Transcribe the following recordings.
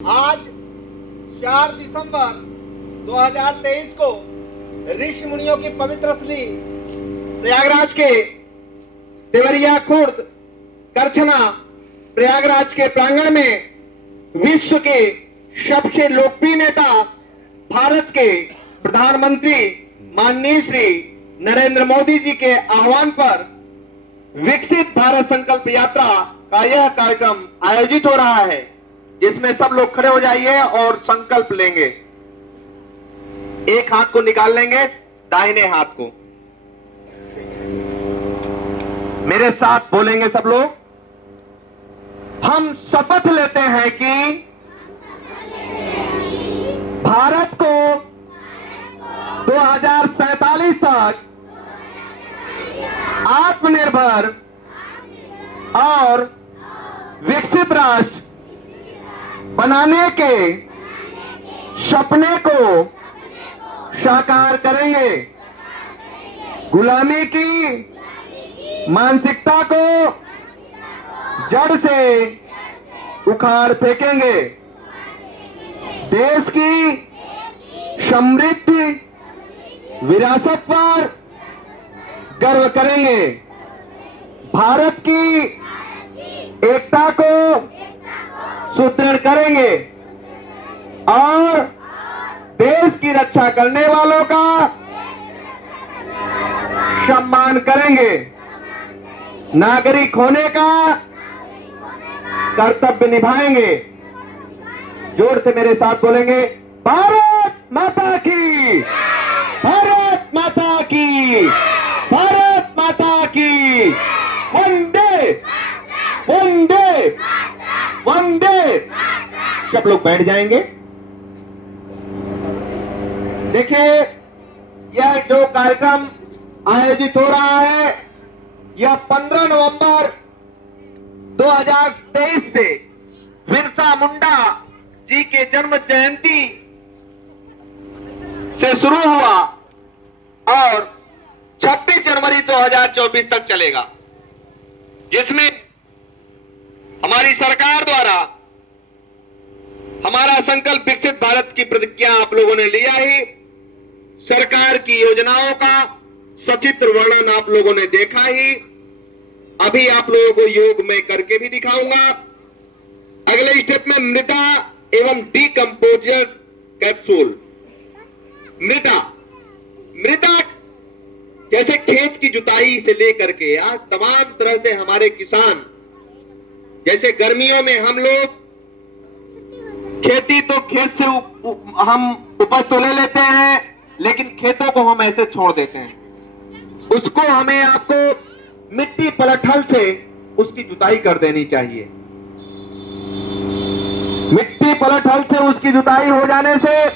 आज 4 दिसंबर 2023 को ऋषि मुनियों की पवित्र स्थली प्रयागराज के देवरिया खुर्द करछना प्रयागराज के प्रांगण में विश्व के सबसे लोकप्रिय नेता भारत के प्रधानमंत्री माननीय श्री नरेंद्र मोदी जी के आह्वान पर विकसित भारत संकल्प यात्रा का यह कार्यक्रम आयोजित हो रहा है, जिसमें सब लोग खड़े हो जाइए और संकल्प लेंगे। एक हाथ को निकाल लेंगे, दाहिने हाथ को। मेरे साथ बोलेंगे सब लोग। हम शपथ लेते हैं कि भारत को 2047 तक आत्मनिर्भर और विकसित राष्ट्र बनाने के सपने को साकार करेंगे। गुलामी की मानसिकता को जड़ से उखाड़ फेंकेंगे। देश की समृद्ध विरासत पर गर्व करेंगे। भारत की एकता को सुदृढ़ करेंगे और देश की रक्षा करने वालों का सम्मान करेंगे। नागरिक होने का कर्तव्य निभाएंगे। जोर से मेरे साथ बोलेंगे, भारत माता की, भारत माता की, भारत माता की, वंदे वंदे वंदे। सब लोग बैठ जाएंगे। देखिए, यह जो कार्यक्रम आयोजित हो रहा है, यह 15 नवंबर 2023 से बिरसा मुंडा जी के जन्म जयंती से शुरू हुआ और 26 जनवरी 2024 तक चलेगा, जिसमें हमारी सरकार द्वारा हमारा संकल्प विकसित भारत की प्रतिज्ञा आप लोगों ने लिया ही। सरकार की योजनाओं का सचित्र वर्णन आप लोगों ने देखा ही। अभी आप लोगों को योग में करके भी दिखाऊंगा। अगले स्टेप में मृदा एवं डीकंपोजर कैप्सूल। मृदा जैसे खेत की जुताई से लेकर के आज तमाम तरह से हमारे किसान, जैसे गर्मियों में हम लोग खेती तो खेत से हम उपज तो ले लेते हैं, लेकिन खेतों को हम ऐसे छोड़ देते हैं। उसको हमें आपको मिट्टी पलटहल से उसकी जुताई कर देनी चाहिए। मिट्टी पलटहल से उसकी जुताई हो जाने से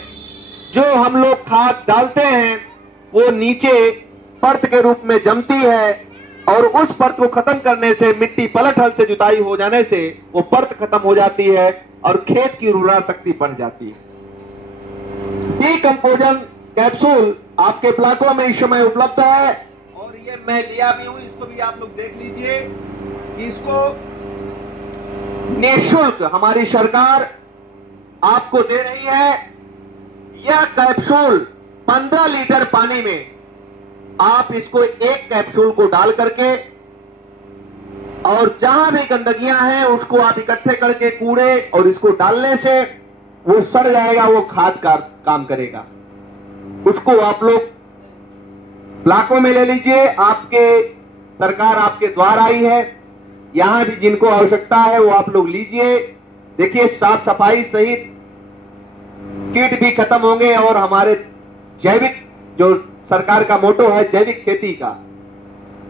जो हम लोग खाद डालते हैं वो नीचे परत के रूप में जमती है, और उस परत को खत्म करने से, मिट्टी पलटहल से जुताई हो जाने से वो परत खत्म हो जाती है और खेत की उर्वरा शक्ति बढ़ जाती है। डीकंपोजन कैप्सूल आपके ब्लॉकों में इस समय उपलब्ध है, और ये मैं लिया भी हूं। इसको भी आप लोग देख लीजिए कि इसको निःशुल्क हमारी सरकार आपको दे रही है। यह कैप्सूल 15 लीटर पानी में आप इसको एक कैप्सूल को डाल करके, और जहां भी गंदगियां हैं उसको आप इकट्ठे करके कूड़े और इसको डालने से वो सड़ जाएगा, वो खाद का काम करेगा। उसको आप लोग ब्लॉकों में ले लीजिए। आपके सरकार आपके द्वार आई है, यहां भी जिनको आवश्यकता है वो आप लोग लीजिए। देखिए, साफ सफाई सहित कीट भी खत्म होंगे, और हमारे जैविक जो सरकार का मोटो है जैविक खेती का,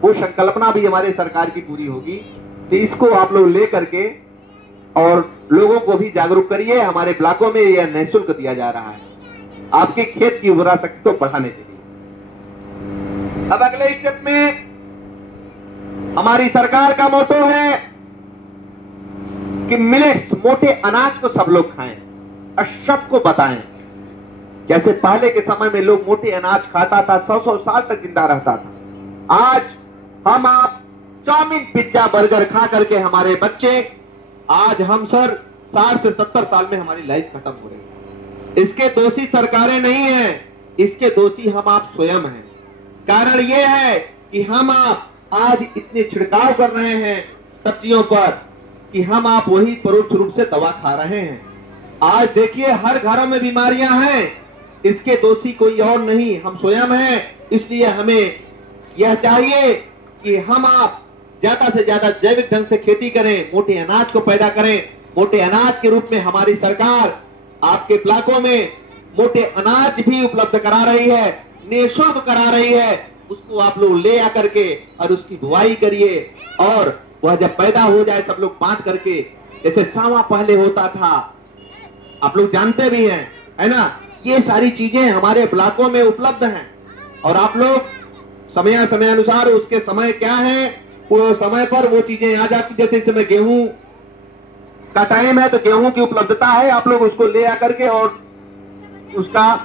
वो संकल्पना भी हमारे सरकार की पूरी होगी। तो इसको आप लोग ले करके और लोगों को भी जागरूक करिए। हमारे ब्लॉकों में यह निःशुल्क दिया जा रहा है, आपके खेत की उर्वरा शक्ति को बढ़ाने के लिए। अब अगले स्टेप में हमारी सरकार का मोटो है कि मिलेट्स, मोटे अनाज को सब लोग खाएं और सबको बताएं। जैसे पहले के समय में लोग मोटे अनाज खाता था, 100-100 साल तक जिंदा रहता था। आज हम आप चाउमीन, पिज्जा, बर्गर खा करके हमारे बच्चे, आज हम सर 60 से 70 साल में हमारी लाइफ खत्म हो रही है। इसके दोषी सरकारें नहीं हैं, इसके दोषी हम आप स्वयं हैं। कारण यह है कि हम आप आज इतने छिड़काव कर रहे हैं सब्जियों पर कि हम आप वही परोक्ष रूप से दवा खा रहे हैं। आज देखिए हर घरों में बीमारियां हैं, इसके दोषी कोई और नहीं, हम स्वयं हैं। इसलिए हमें यह चाहिए कि हम आप ज्यादा से ज्यादा जैविक ढंग से खेती करें, मोटे अनाज को पैदा करें। मोटे अनाज के रूप में हमारी सरकार आपके ब्लॉकों में मोटे अनाज भी उपलब्ध करा रही है, निःशुल्क करा रही है। उसको आप लोग ले आकर के और उसकी बुआई करिए और वह जब पैदा हो जाए सब लोग बांट करके, जैसे सावा पहले होता था, आप लोग जानते भी हैं, है ना। ये सारी चीजें हमारे ब्लॉकों में उपलब्ध हैं और आप लोग समय समय अनुसार उसके समय क्या है, वो समय पर वो चीजें आ जाती। जैसे इस समय गेहूं का टाइम है तो गेहूं की उपलब्धता है, आप लोग उसको ले आकर के और उसका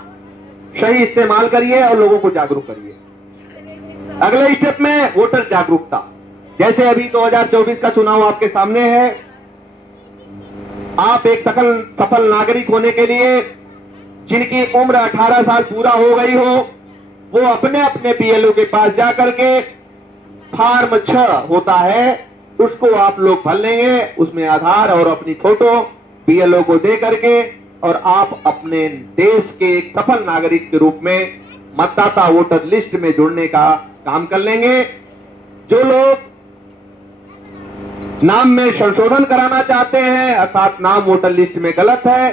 सही इस्तेमाल करिए और लोगों को जागरूक करिए। अगले स्टेप में वोटर जागरूकता। जैसे अभी 2024 का चुनाव आपके सामने है, आप एक सफल नागरिक होने के लिए जिनकी उम्र 18 साल पूरा हो गई हो, वो अपने अपने बीएलओ के पास जाकर के फॉर्म 6 होता है, उसको आप लोग भर लेंगे। उसमें आधार और अपनी फोटो बीएलओ को दे करके और आप अपने देश के एक सफल नागरिक के रूप में मतदाता वोटर लिस्ट में जुड़ने का काम कर लेंगे। जो लोग नाम में संशोधन कराना चाहते हैं, अर्थात नाम वोटर लिस्ट में गलत है,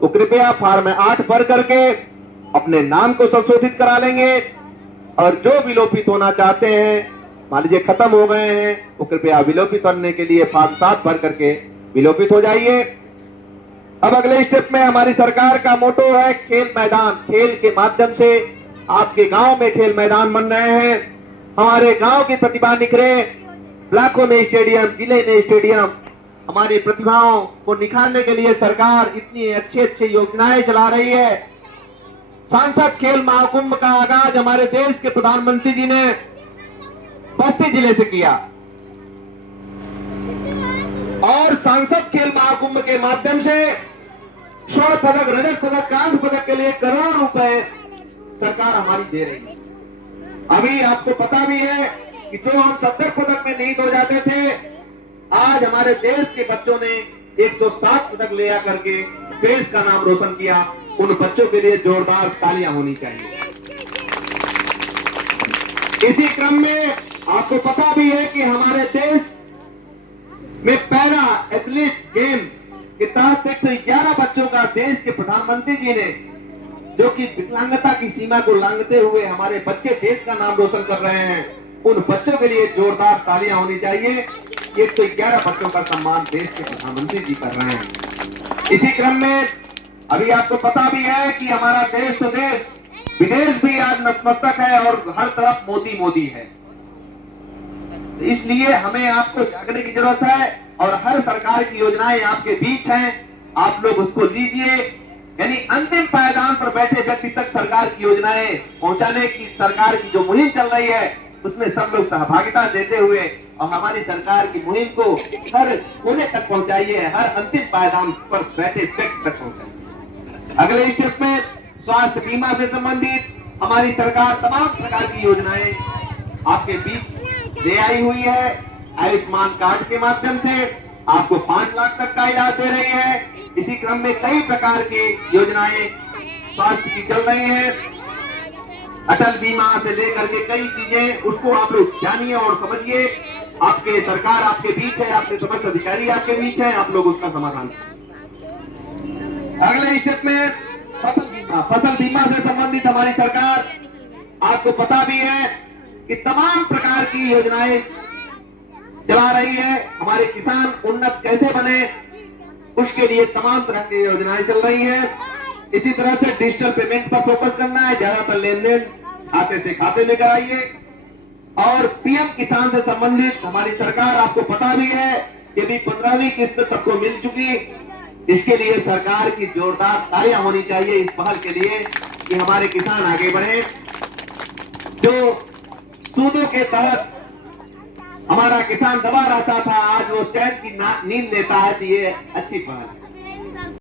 तो कृपया फॉर्म 8 भर करके अपने नाम को संशोधित करा लेंगे। और जो विलोपित होना चाहते हैं, मान लीजिए खत्म हो गए हैं, तो कृपया विलोपित होने के लिए फॉर्म 7 भर करके विलोपित हो जाइए। अब अगले स्टेप में हमारी सरकार का मोटो है खेल मैदान। खेल के माध्यम से आपके गांव में खेल मैदान बन रहे हैं, हमारे गांव की प्रतिभा निखरे, ब्लॉकों में स्टेडियम, जिले में स्टेडियम। हमारी प्रतिभाओं को निखारने के लिए सरकार इतनी अच्छी अच्छी योजनाएं चला रही है। सांसद खेल महाकुंभ का आगाज हमारे देश के प्रधानमंत्री जी ने बस्ती जिले से किया और सांसद खेल महाकुंभ के माध्यम से स्वर्ण पदक, रजत पदक, कांस्य पदक के लिए करोड़ों रुपए सरकार हमारी दे रही है। अभी आपको पता भी है कि जो हम 70 पदक में नहीं हो जाते थे, आज हमारे देश के बच्चों ने 107 पदक ले आकर के देश का नाम रोशन किया। उन बच्चों के लिए जोरदार तालियां होनी चाहिए। इसी क्रम में आपको पता भी है कि हमारे देश में पैरा एथलीट गेम के तहत 111 बच्चों का देश के प्रधानमंत्री जी ने, जो कि विकलांगता की सीमा को लांघते हुए हमारे बच्चे देश का नाम रोशन कर रहे हैं, उन बच्चों के लिए जोरदार तालियां होनी चाहिए। 111 बच्चों का सम्मान देश के प्रधानमंत्री जी कर रहे हैं। इसी क्रम में अभी आपको पता भी है कि हमारा देश तो देश, विदेश भी आज नतमस्तक है और हर तरफ मोदी मोदी है। इसलिए हमें आपको जागने की जरूरत है और हर सरकार की योजनाएं आपके बीच हैं, आप लोग उसको लीजिए। यानी अंतिम पायदान पर बैठे व्यक्ति तक सरकार की योजनाएं पहुंचाने की सरकार की जो मुहिम चल रही है, उसमें सब लोग सहभागिता देते हुए और हमारी सरकार की मुहिम को हर कोने तक पहुंचाइए, हर अंतिम पायदान पर बैठे व्यक्ति तक पहुंचाइए। अगले स्टेप में स्वास्थ्य बीमा से संबंधित हमारी सरकार तमाम प्रकार की योजनाएं आपके बीच ले आई हुई है। आयुष्मान कार्ड के माध्यम से आपको 5 लाख तक का इलाज दे रही है। इसी क्रम में कई प्रकार की योजनाएं स्वास्थ्य की चल रही हैं। अटल बीमा से लेकर के कई चीजें, उसको आप लोग जानिए और समझिए। आपके सरकार आपके बीच है, आपके समस्त अधिकारी आपके बीच है, आप लोग उसका समाधान। अगले स्टेप में फसल बीमा से संबंधित हमारी सरकार, आपको पता भी है कि तमाम प्रकार की योजनाएं चला रही है। हमारे किसान उन्नत कैसे बने, उसके लिए तमाम तरह की योजनाएं चल रही हैं। इसी तरह से डिजिटल पेमेंट पर फोकस करना है, ज्यादातर लेन देन खाते से खाते में कराइए। और पीएम किसान से संबंधित हमारी सरकार, आपको पता भी है कि अभी 15वीं किस्त सबको मिल चुकी। इसके लिए सरकार की जोरदार तालियां होनी चाहिए इस पहल के लिए कि हमारे किसान आगे बढ़े। जो सूदों के तहत हमारा किसान दबा रहता था, आज वो चैन की नींद लेता है, तो ये अच्छी पहल है।